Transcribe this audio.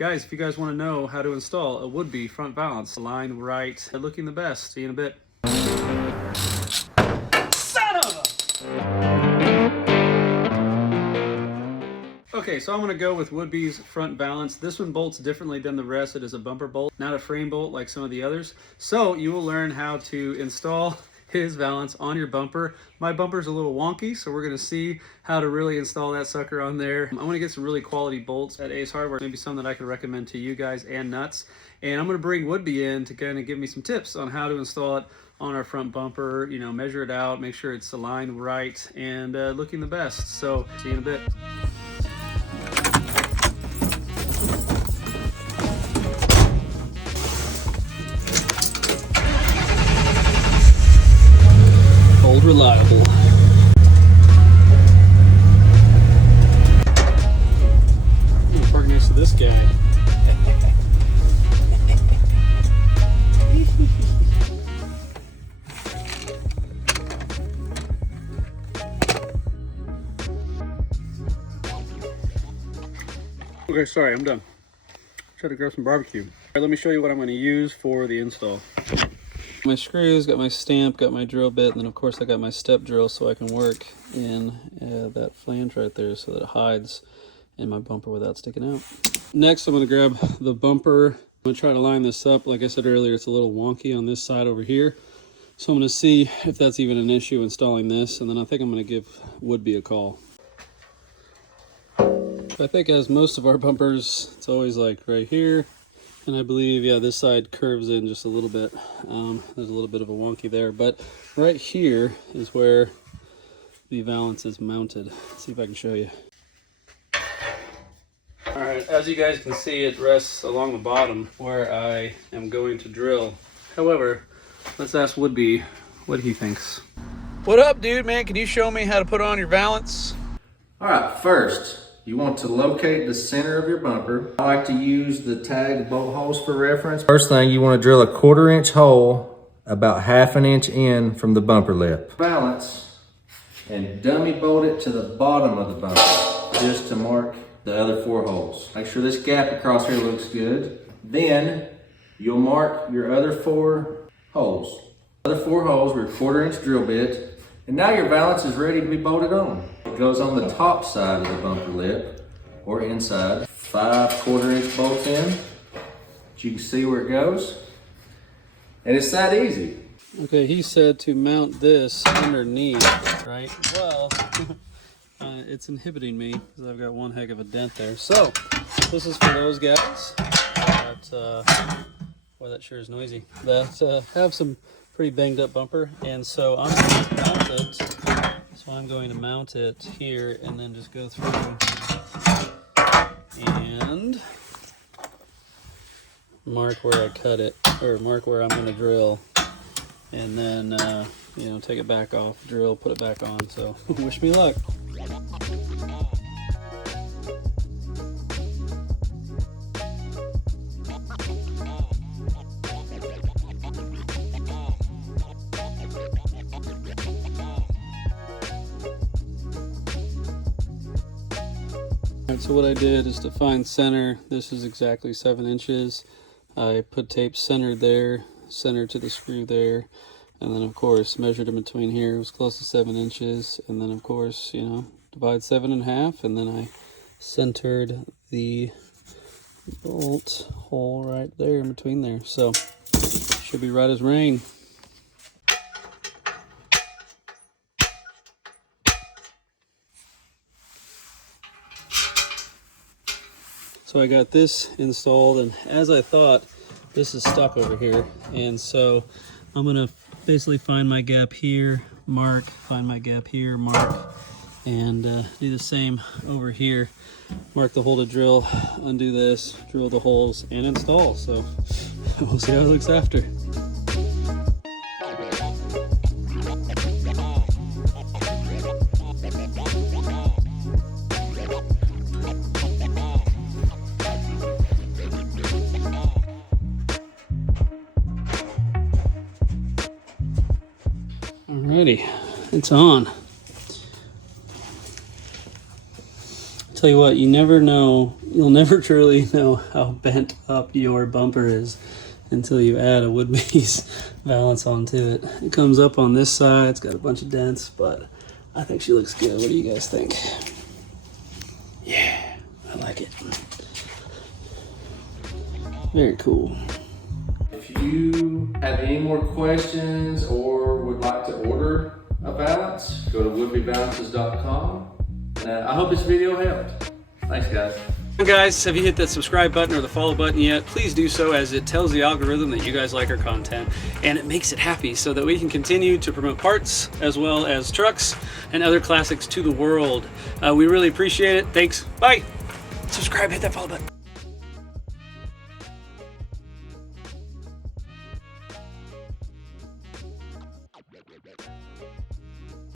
Guys, if you guys want to know how to install a Woodby front valance, line right, looking the best. See you in a bit. Son of a... Okay, so I'm going to go with Woodby's front valance. This one bolts differently than the rest. It is a bumper bolt, not a frame bolt like some of the others. So you will learn how to install his valance on your bumper. My bumper's a little wonky, so we're going to see how to really install that sucker on there. I'm going to get some really quality bolts at Ace Hardware, maybe some that I can recommend to you guys, and nuts. And I'm going to bring Woodby in to kind of give me some tips on how to install it on our front bumper, you know, measure it out, make sure it's aligned right, and looking the best. So see you in a bit. Old reliable. I'm parking next to this guy. Okay, sorry, I'm done. Try to grab some barbecue. All right, let me show you what I'm going to use for the install. My screws, got my stamp, got my drill bit, and then of course I got my step drill so I can work in that flange right there so that it hides in my bumper without sticking out. Next I'm going to grab the bumper. I'm going to try to line this up. Like I said earlier, it's a little wonky on this side over here. So I'm going to see if that's even an issue installing this, and then I think I'm going to give Woodby a call. I think as most of our bumpers, it's always like right here. And I believe, yeah, this side curves in just a little bit. There's a little bit of a wonky there, but right here is where the valance is mounted. Let's see if I can show you. All right, as you guys can see, it rests along the bottom where I am going to drill. However, let's ask Woodby what he thinks. What up, dude, man? Can you show me how to put on your valance? All right, first, you want to locate the center of your bumper. I like to use the tagged bolt holes for reference. First thing, you want to drill a 1/4 inch hole about 1/2 inch in from the bumper lip. Balance and dummy bolt it to the bottom of the bumper just to mark the other 4 holes. Make sure this gap across here looks good. Then you'll mark your other 4 holes. Other 4 holes with a 1/4 inch drill bit. And now your valance is ready to be bolted on. It goes on the top side of the bumper lip or inside. 5 1/4 inch bolts in. You can see where it goes. And it's that easy. Okay, he said to mount this underneath, right? Well, it's inhibiting me because I've got one heck of a dent there. So, this is for those guys that, boy, that sure is noisy, that have some pretty banged up bumper, and so I'm going to mount it. So I'm going to mount it here and then just go through and mark where I cut it, or mark where I'm going to drill, and then you know, take it back off, drill, put it back on. So wish me luck. So what I did is to find center. This is exactly 7 inches. I put tape centered there, centered to the screw there, and then of course measured in between here. It was close to 7 inches, and then of course, you know, divide 7 in half, and then I centered the bolt hole right there in between there. So should be right as rain. So I got this installed, and as I thought, this is stuck over here. And so I'm gonna basically find my gap here, mark, find my gap here, mark, and do the same over here. Mark the hole to drill, undo this, drill the holes, and install. So we'll see how it looks after. Alrighty, it's on. Tell you what, you never know You'll never truly know how bent up your bumper is until you add a Woodby's Valance onto it. It comes up on this side, it's got a bunch of dents, but I think she looks good. What do you guys think? Yeah, I like it. Very cool. If you have any more questions or would like to order a Valance, go to woodbyvalances.com. And I hope this video helped. Thanks, guys. Guys, have you hit that subscribe button or the follow button yet? Please do so, as it tells the algorithm that you guys like our content, and it makes it happy so that we can continue to promote parts as well as trucks and other classics to the world. We really appreciate it. Thanks. Bye. Subscribe, hit that follow button.